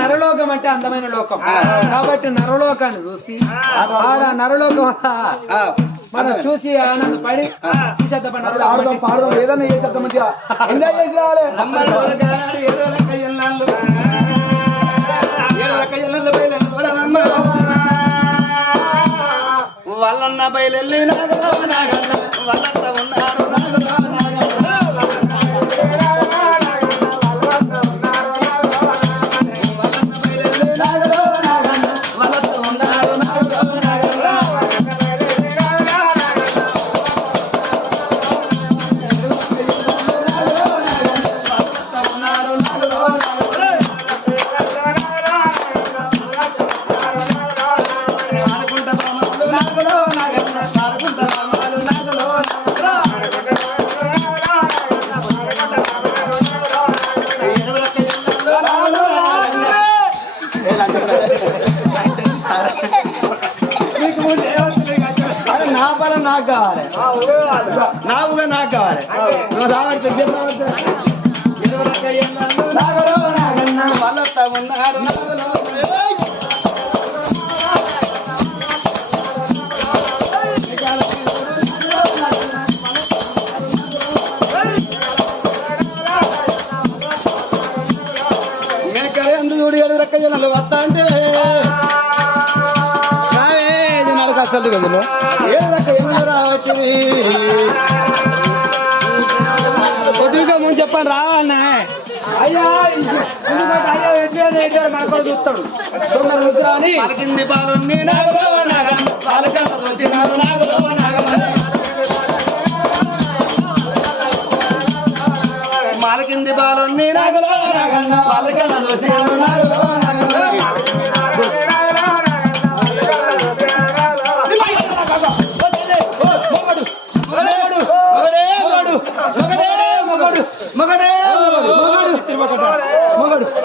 నరలోకం అంటే అందమైన లోకం కాబట్టి నరలోకాన్ని చూసి ఆడ నరలోకం మనం చూసి ఆనందపడి ఆడదాం పాడదాం ఏదన్నా చేసేద్దాం మంచిగా ఎంజాయ్ చేసి వాళ్ళన్న బయలు వాళ్ళంత ఉన్నారు నా బలం నాకు కావాలి నావుగా నాకు కావాలి నువ్వు రావచ్చు వాళ్ళ ఉన్నారు మేకరే అందు చూడు 7 రకాల జనాలు వస్తా అంటే అసలు కదలో 7 రకాల జనాలు రావచ్చు కొద్దిగా ముందు చెప్పండి రావాలన్నా అయ్యా మనకు చూస్తాడు పలికింది బాలుని మాలకింది బాలుని నాగలో మగడే